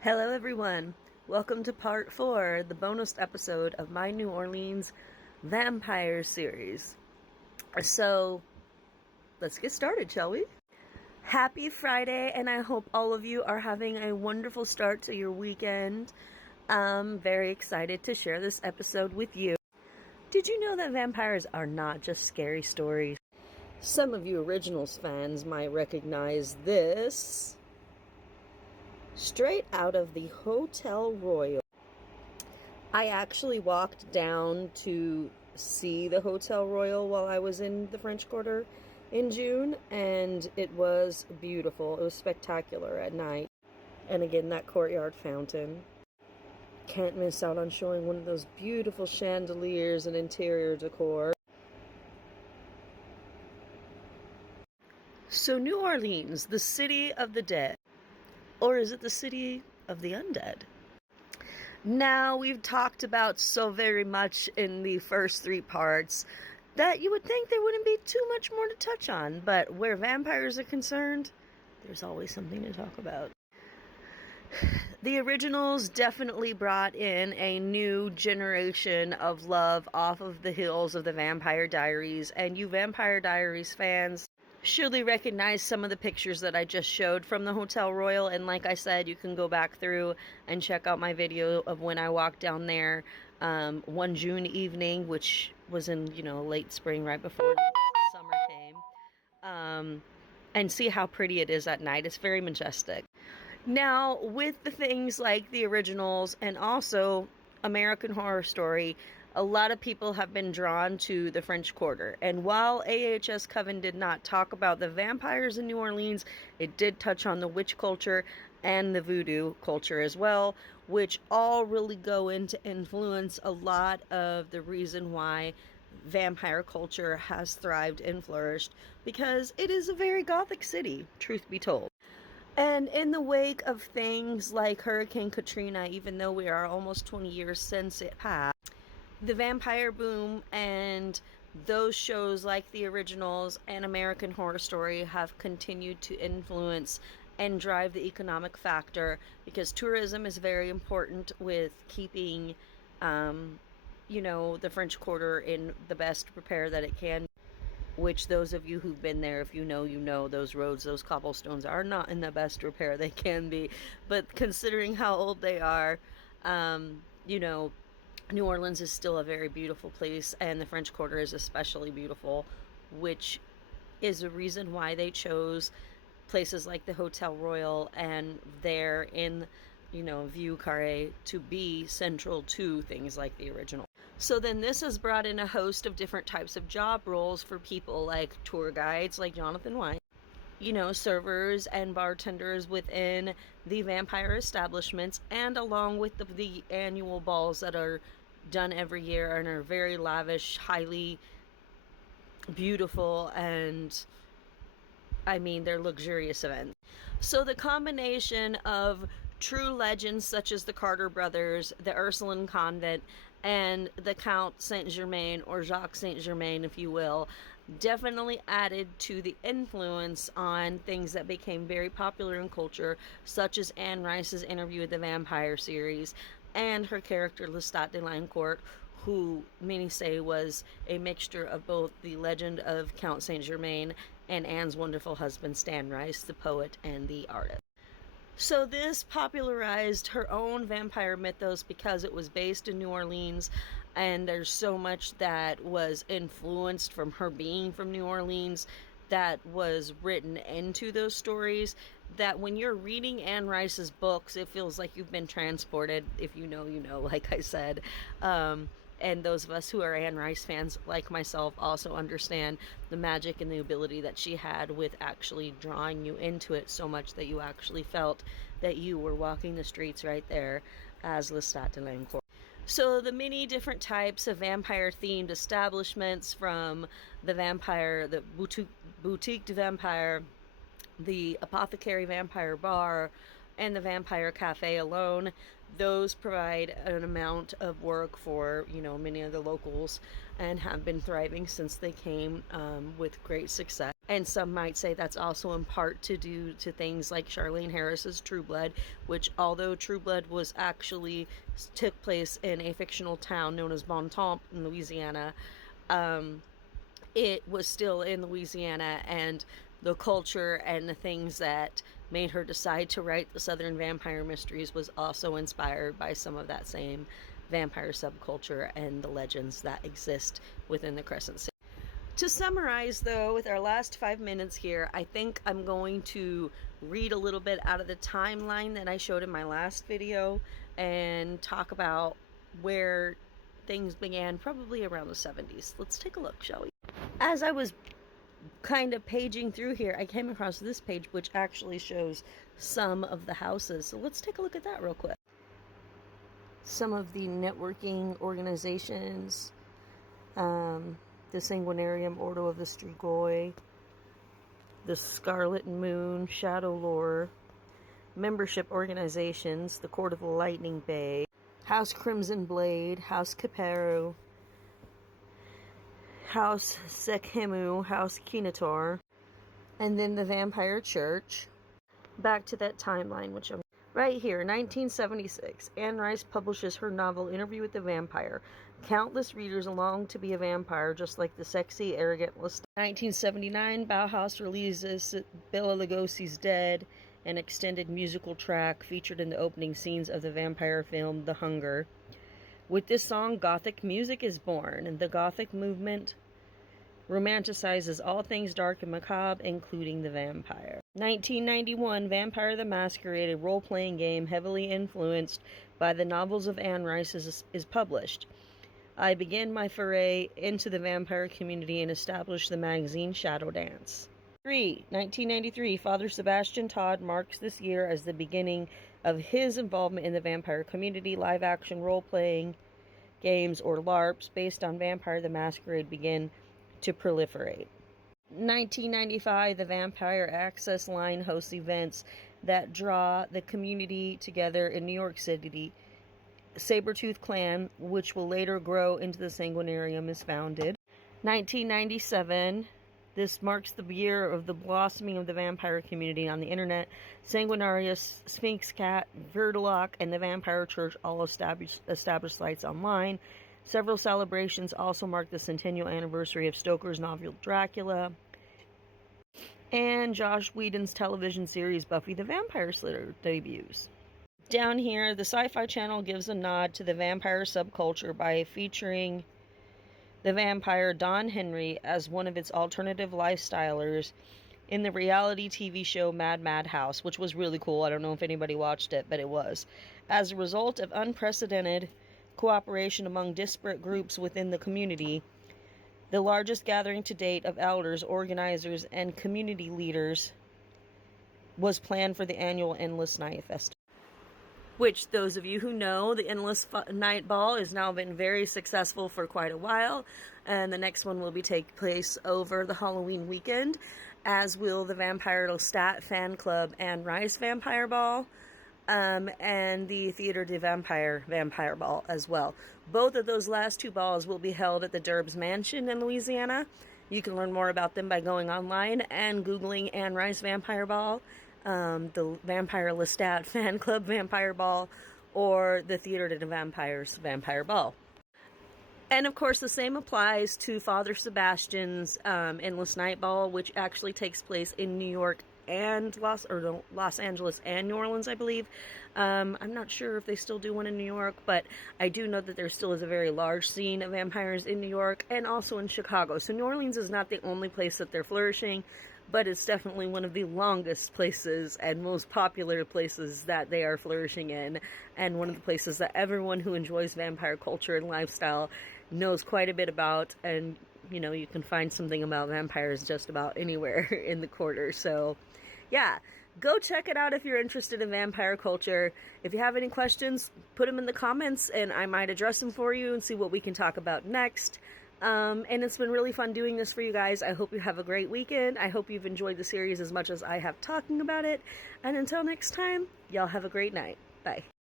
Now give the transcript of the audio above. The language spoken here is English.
Hello, everyone. Welcome to part 4, the bonus episode of my New Orleans Vampire series. So, let's get started, shall we? Happy Friday, and I hope all of you are having a wonderful start to your weekend. I'm very excited to share this episode with you. Did you know that vampires are not just scary stories? Some of you Originals fans might recognize this straight out of the Hotel Royal. I actually walked down to see the Hotel Royal while I was in the French Quarter in June, and it was beautiful. It was spectacular at night. And again, that courtyard fountain. Can't miss out on showing one of those beautiful chandeliers and interior decor. So, New Orleans, the city of the dead. Or is it the city of the undead? Now, we've talked about so very much in the first 3 parts that you would think there wouldn't be too much more to touch on, but where vampires are concerned, there's always something to talk about. The Originals definitely brought in a new generation of love off of the heels of the Vampire Diaries, and you Vampire Diaries fans surely recognize some of the pictures that I just showed from the Hotel Royal. And like I said, you can go back through and check out my video of when I walked down there one June evening, which was in, late spring, right before summer came, and see how pretty it is at night. It's very majestic. Now, with the things like the Originals and also American Horror Story, a lot of people have been drawn to the French Quarter. And while AHS Coven did not talk about the vampires in New Orleans, it did touch on the witch culture and the voodoo culture as well, which all really go into influence a lot of the reason why vampire culture has thrived and flourished, because it is a very gothic city, truth be told. And in the wake of things like Hurricane Katrina, even though we are almost 20 years since it passed, the vampire boom and those shows like the Originals and American Horror Story have continued to influence and drive the economic factor, because tourism is very important with keeping, the French Quarter in the best repair that it can. Which those of you who've been there, if you know, those roads, those cobblestones are not in the best repair they can be. But considering how old they are, New Orleans is still a very beautiful place, and the French Quarter is especially beautiful, which is a reason why they chose places like the Hotel Royal and there in, Vieux Carré to be central to things like the Original. So then this has brought in a host of different types of job roles for people like tour guides like Jonathan White, servers and bartenders within the vampire establishments, and along with the annual balls that are done every year and are very lavish, highly beautiful, and they're luxurious events. So the combination of true legends such as the Carter brothers, the Ursuline Convent, and the Count Saint Germain, or Jacques Saint Germain, if you will, definitely added to the influence on things that became very popular in culture, such as Anne Rice's Interview with the Vampire series and her character Lestat de Lancourt, who many say was a mixture of both the legend of Count Saint Germain and Anne's wonderful husband Stan Rice, the poet and the artist. So this popularized her own vampire mythos because it was based in New Orleans, and there's so much that was influenced from her being from New Orleans that was written into those stories, that when you're reading Anne Rice's books, it feels like you've been transported. If you know, like I said. And those of us who are Anne Rice fans, like myself, also understand the magic and the ability that she had with actually drawing you into it so much that you actually felt that you were walking the streets right there as Lestat de Lancourt. So the many different types of vampire-themed establishments, from the Boutique de Vampire, the Apothecary Vampire Bar, and the Vampire Cafe alone, those provide an amount of work for, many of the locals, and have been thriving since they came with great success. And some might say that's also in part to due to things like Charlaine Harris's True Blood, which, although True Blood was actually took place in a fictional town known as Bontemps in Louisiana, it was still in Louisiana, and the culture and the things that made her decide to write the Southern Vampire Mysteries was also inspired by some of that same vampire subculture and the legends that exist within the Crescent City. To summarize, though, with our last 5 minutes here, I think I'm going to read a little bit out of the timeline that I showed in my last video and talk about where things began, probably around the 70s. Let's take a look, shall we? As I was kind of paging through here, I came across this page, which actually shows some of the houses. So let's take a look at that real quick. Some of the networking organizations, the Sanguinarium, Ordo of the Strigoi, the Scarlet Moon, Shadow Lore, membership organizations, the Court of the Lightning Bay, House Crimson Blade, House Caperu, House Sekhemu, House Kinator, and then the Vampire Church. Back to that timeline, which I'm right here. 1976, Anne Rice publishes her novel Interview with the Vampire. Countless readers long to be a vampire, just like the sexy, arrogant Lestat. 1979, Bauhaus releases Bela Lugosi's Dead, an extended musical track featured in the opening scenes of the vampire film The Hunger. With this song, Gothic music is born, and the Gothic movement romanticizes all things dark and macabre, including the vampire. 1991, Vampire the Masquerade, a role-playing game heavily influenced by the novels of Anne Rice, is published. I began my foray into the vampire community and established the magazine Shadow Dance. 1993, Father Sebastian Todd marks this year as the beginning of his involvement in the vampire community. Live-action role-playing games, or LARPs, based on Vampire the Masquerade begin to proliferate. 1995, the Vampire Access line hosts events that draw the community together in New York City. Sabretooth Clan, which will later grow into the Sanguinarium, is founded. 1997, this marks the year of the blossoming of the vampire community on the internet. Sanguinarius, Sphinx Cat, Verdelock, and the Vampire Church all established sites online. Several celebrations also mark the centennial anniversary of Stoker's novel Dracula and Joss Whedon's television series Buffy the Vampire Slayer debuts. Down here, the Sci-Fi Channel gives a nod to the vampire subculture by featuring the vampire Don Henry as one of its alternative lifestylers in the reality TV show Mad House, which was really cool. I don't know if anybody watched it, but it was. As a result of unprecedented cooperation among disparate groups within the community, the largest gathering to date of elders, organizers, and community leaders was planned for the annual Endless Night Festival. Which, those of you who know, the Endless Night Ball has now been very successful for quite a while, and the next one will take place over the Halloween weekend, as will the Vampire Lestat Fan Club and Rice Vampire Ball, and the Theater de Vampire Ball as well. Both of those last two balls will be held at the Derbs Mansion in Louisiana. You can learn more about them by going online and Googling Anne Rice Vampire Ball, the Vampire Lestat Fan Club Vampire Ball, or the Theater de Vampires Vampire Ball. And of course, the same applies to Father Sebastian's Endless Night Ball, which actually takes place in New York and Los Angeles and New Orleans, I believe. I'm not sure if they still do one in New York, but I do know that there still is a very large scene of vampires in New York and also in Chicago. So New Orleans is not the only place that they're flourishing, but it's definitely one of the longest places and most popular places that they are flourishing in, and one of the places that everyone who enjoys vampire culture and lifestyle knows quite a bit about. And you know, you can find something about vampires just about anywhere in the quarter. So yeah, go check it out if you're interested in vampire culture. If you have any questions, put them in the comments and I might address them for you and see what we can talk about next. And it's been really fun doing this for you guys. I hope you have a great weekend. I hope you've enjoyed the series as much as I have talking about it. And until next time, y'all have a great night. Bye.